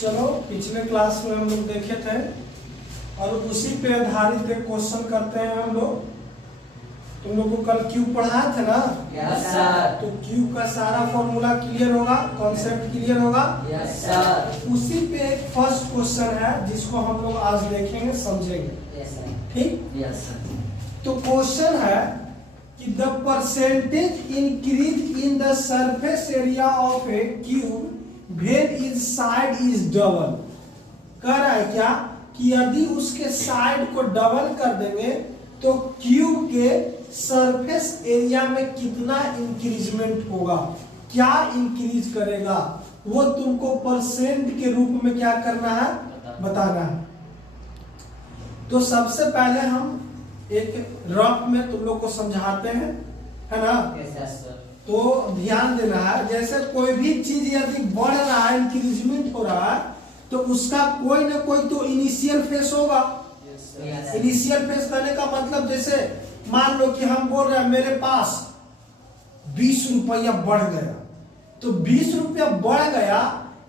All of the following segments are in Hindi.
चलो पिछले क्लास में हम लोग देखे थे और उसी पे आधारित एक क्वेश्चन करते हैं हम लोग। तुम लोग को कल क्यूब पढ़ाया था ना? Yes sir. तो क्यूब का सारा फॉर्मूला क्लियर होगा, कॉन्सेप्ट क्लियर होगा? Yes sir. उसी पे एक फर्स्ट क्वेश्चन है जिसको हम लोग आज देखेंगे, समझेंगे। Yes sir. ठीक? Yes sir. तो क्वेश्चन है कि the percentage increase in the surface area of a cube when is side is double. कह रहा है क्या कि यदि उसके साइड को डबल कर देंगे तो क्यूब के सरफेस एरिया में कितना इंक्रीजमेंट होगा, क्या इंक्रीज करेगा, वो तुमको परसेंट के रूप में क्या करना है, बताना है। तो सबसे पहले हम एक रफ में तुम लोग को समझाते हैं, है ना? Yes sir. तो ध्यान देना है, जैसे कोई भी चीज यदि बढ़ रहा है, इंक्रीजमेंट हो रहा है, तो उसका कोई ना कोई तो इनिशियल फेस होगा। इनिशियल फेस करने का मतलब जैसे मान लो कि हम बोल रहे हैं मेरे पास 20 रुपया बढ़ गया, तो 20 रुपया बढ़ गया,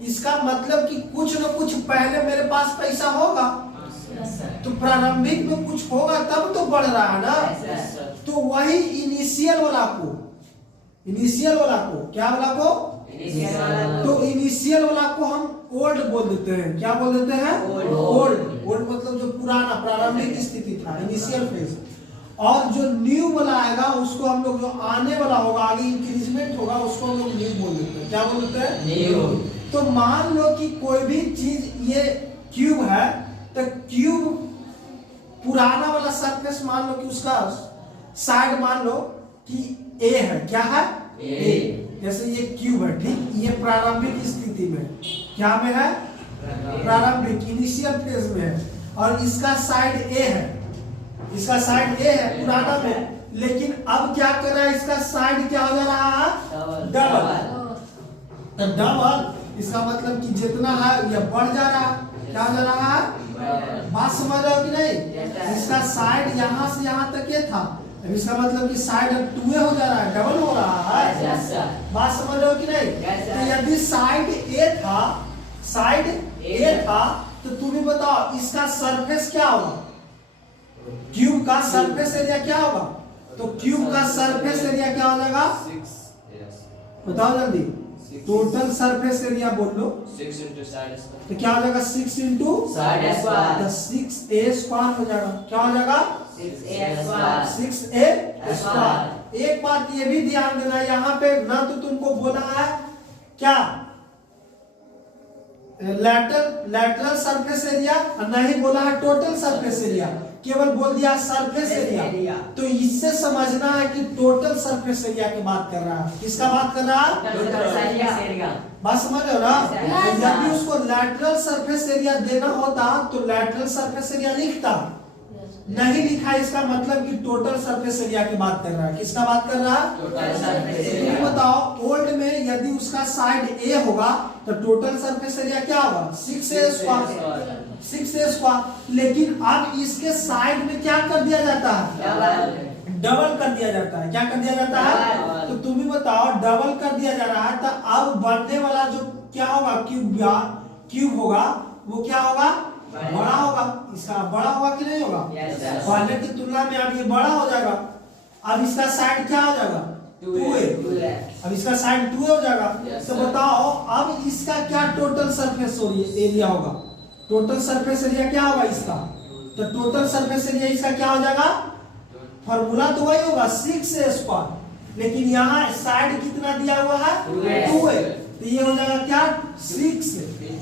इसका मतलब कि कुछ न कुछ पहले मेरे पास पैसा होगा, तो प्रारंभिक में कुछ होगा तब तो बढ़ रहा है ना। तो वही इनिशियल वाला को क्या वाला को, तो इनिशियल वाला को हम ओल्ड बोल देते हैं। क्या बोल देते हैं? ओल्ड मतलब जो पुराना प्रारंभिक स्थिति था, इनिशियल फेज। और जो न्यू वाला आएगा उसको हम लोग, जो आने वाला होगा, आगे इंक्रीजमेंट होगा, उसको हम लोग न्यू बोल देते हैं। क्या बोल देते हैं? न्यू। तो मान लो कि कोई भी चीज, ये क्यूब है, तो क्यूब पुराना वाला सरफेस मान लो कि उसका साइड मान लो कि ए है। क्या है? ए। जैसे ये क्यूब है, ठीक, ये प्रारंभिक स्थिति में क्या में है? प्रारंभिक इनिशियल फेज में है, और इसका साइड ए है, इसका साइड ए है पुराना में। लेकिन अब क्या कर रहा है, इसका साइड क्या हो जा रहा है? डबल। तो डबल इसका मतलब कि जितना है यह बढ़ जा रहा है। क्या हो जा रहा है? बात समझ रहे हो कि नहीं? इसका साइड यहाँ से यहाँ तक ये था, इसका मतलब कि साइड 2 हो जा रहा है, डबल हो रहा है। बात समझ रहे हो कि नहीं? तो यदि साइड ए था, तो तुम ही बताओ इसका सरफेस क्या होगा, क्यूब का सरफेस एरिया क्या होगा? तो क्यूब का सरफेस एरिया क्या हो जाएगा? बताओ जल्दी, टोटल सरफेस एरिया बोल लो। 6 into side square। तो क्या हो जाएगा? 6 into साइड स्क्वायर। तो 6a स्क्वायर हो जाएगा। क्या हो जाएगा? 6a square. एक बात ये भी ध्यान देना, यहाँ पे ना तो तुमको बोला है क्या लैटरल सरफेस एरिया, और ना ही बोला है टोटल सरफेस एरिया, केवल बोल दिया सरफेस एरिया। तो इससे समझना है कि टोटल सरफेस एरिया की बात कर रहा है। किसका बात कर रहा है? बात समझ रहे हो ना? यदि उसको लैटरल सरफेस एरिया देना होता तो लैटरल सरफेस एरिया लिखता, नहीं लिखा, इसका मतलब कि टोटल सरफेस एरिया की बात कर रहा है। किसका बात कर रहा है? Total surface area. बताओ ओल्ड में यदि उसका साइड ए होगा तो टोटल सरफेस एरिया क्या होगा? 6a square. लेकिन अब इसके साइड में क्या कर दिया जाता है? डबल कर दिया जाता है। क्या कर दिया जाता है? तो तुम ही बताओ, डबल कर दिया जा रहा है, तो अब बढ़ने वाला जो क्या होगा, क्यूब होगा, वो क्या होगा? बड़ा होगा। इसका बड़ा होगा कि नहीं होगा? पहले की तुलना में अब ये बड़ा हो जाएगा। अब इसका साइड क्या हो जाएगा? 2a। अब इसका साइड 2a हो जाएगा। तो बताओ अब इसका क्या टोटल सरफेस एरिया होगा? टोटल सरफेस एरिया क्या होगा इसका? तो टोटल सरफेस एरिया इसका क्या हो जाएगा? फॉर्मूला तो वही होगा 6a स्क्वायर, लेकिन यहाँ साइड कितना दिया हुआ है? 2a। तो ये हो जाएगा क्या? 6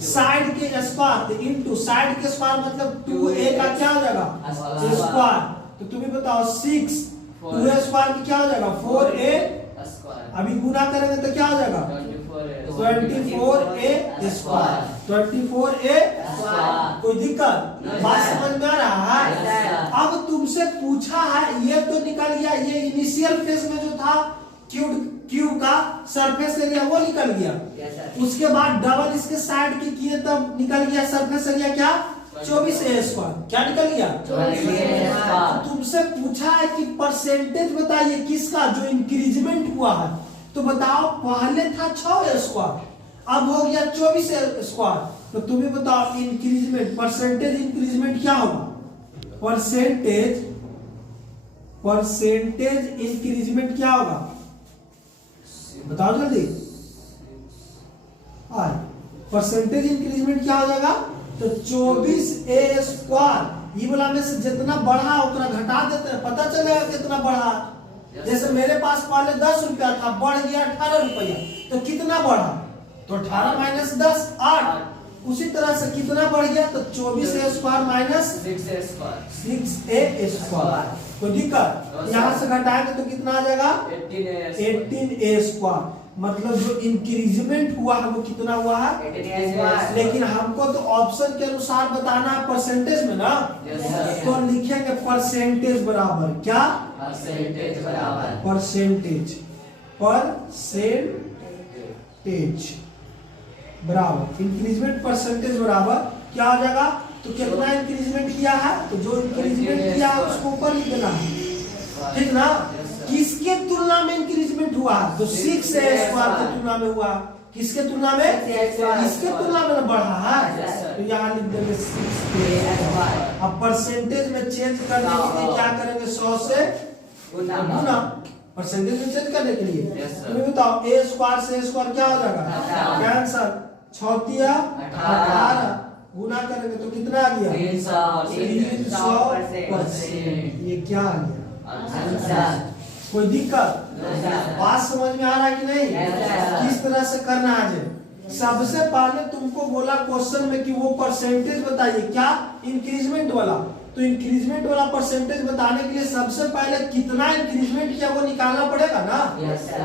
साइड के स्क्वायर इनटू साइड के स्क्वायर, मतलब 2a का क्या हो जाएगा? स्क्वायर। तो तुम्हें बताओ 6 2a स्क्वायर की क्या हो जाएगा? 4a square. अभी गुना करेंगे तो क्या हो जाएगा? 24a square. 24a square. कोई दिक्कत? बात समझ में आ रहा है? अब तुमसे पूछा है, ये तो निकल गया, ये इनिशियल फेज में जो था क्यूब का सरफेस एरिया वो निकल गया। उसके बाद डबल इसके साइड की किए तब निकल गया सरफेस एरिया क्या? 24a square. क्या निकल गया? 24a। तुमसे पूछा है कि परसेंटेज बताइए किसका जो इंक्रीजमेंट हुआ है। तो बताओ पहले था 6 स्क्वायर, अब हो गया 24 स्क्वायर। तो तुम्हें बताओ इंक्रीजमेंट, परसेंटेज इंक्रीजमेंट क्या होगा? परसेंटेज इंक्रीजमेंट क्या होगा? बताओ जल्दी। परसेंटेज इंक्रीजमेंट क्या हो जाएगा? तो 24a², ये वाला में से जितना बढ़ा उतना घटा देते हैं, पता चलेगा कितना बढ़ा। जैसे मेरे पास पहले 10 रुपया था, बढ़ गया 18 रुपया, तो कितना बढ़ा? तो 18 माइनस 10 8। उसी तरह से कितना बढ़ गया? तो 24a² माइनस 6a²। कोई दिक्कत? यहाँ से घटाएंगे तो कितना आ जाएगा? 18a²। मतलब जो इंक्रीजमेंट हुआ है वो कितना हुआ है? 18a²। लेकिन हमको तो ऑप्शन के अनुसार बताना है परसेंटेज में ना। तो लिखेंगे परसेंटेज बराबर क्या? परसेंटेज बराबर परसेंटेज बराबर इंक्रीजमेंट परसेंटेज बराबर क्या हो जाएगा? तो कितना इंक्रीजमेंट किया है? तो जो इंक्रीजमेंट किया है उसको ऊपर लिख देना है, ठीक ना? किसके तुलना में इंक्रीजमेंट हुआ? तो 6a² की तुलना में हुआ। किसके तुलना में? इसके तुलना में बढ़ा है, तो यहाँ लिख देंगे 6a²। अब परसेंटेज में चेंज करने के लिए क्या करेंगे? 100 से गुना। परसेंटेज में चेंज करने के लिए तुम्हें बताओ a² से a² क्या हो जाएगा? कैंसर। 6 18 गुना करेंगे तो कितना आ गया? 300%। ये क्या आ गया? कोई दिक्कत? बात समझ में आ रहा है कि नहीं? किस तरह से करना है? सबसे पहले तुमको बोला क्वेश्चन में कि वो परसेंटेज बताइए, क्या? इंक्रीजमेंट वाला। तो इंक्रीजमेंट वाला परसेंटेज बताने के लिए सबसे पहले कितना इंक्रीजमेंट किया वो निकालना पड़ेगा ना।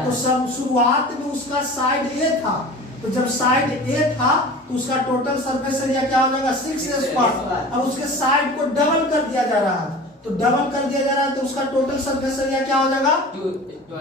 तो सब शुरुआत में उसका साइड ए था, तो जब साइड ए था तो उसका टोटल सरफेस एरिया क्या हो जाएगा? 6a²। अब उसके साइड को डबल कर दिया जा रहा है, तो डबल कर दिया जा रहा है तो उसका टोटल सरफेस एरिया क्या हो जाएगा?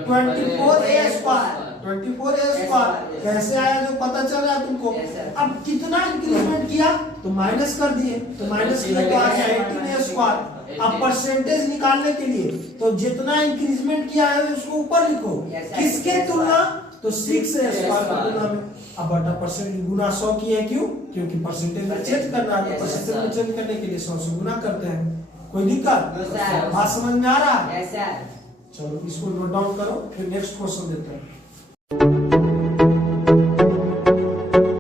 24a²। 24a²। कैसे आया जो पता चल रहा है तुमको? अब कितना इंक्रीजमेंट किया तो माइनस कर दिए, तो माइनस किया तो आ गया 18a²। अब परसेंटेज निकालने के लिए तो जितना इंक्रीजमेंट किया है उसको ऊपर लिखो। किसके तुलना? तो 6a² की तुलना में। अब बटा परसेंट गुना 100 किए, क्यों? क्योंकि परसेंटेज में चेंज करना है, तो परसेंटेज में चेंज करने के लिए 100 से गुना करते हैं। कोई दिक्कत? बात समझ में आ रहा है? चलो इसको नोट डाउन करो, फिर नेक्स्ट क्वेश्चन देते हैं।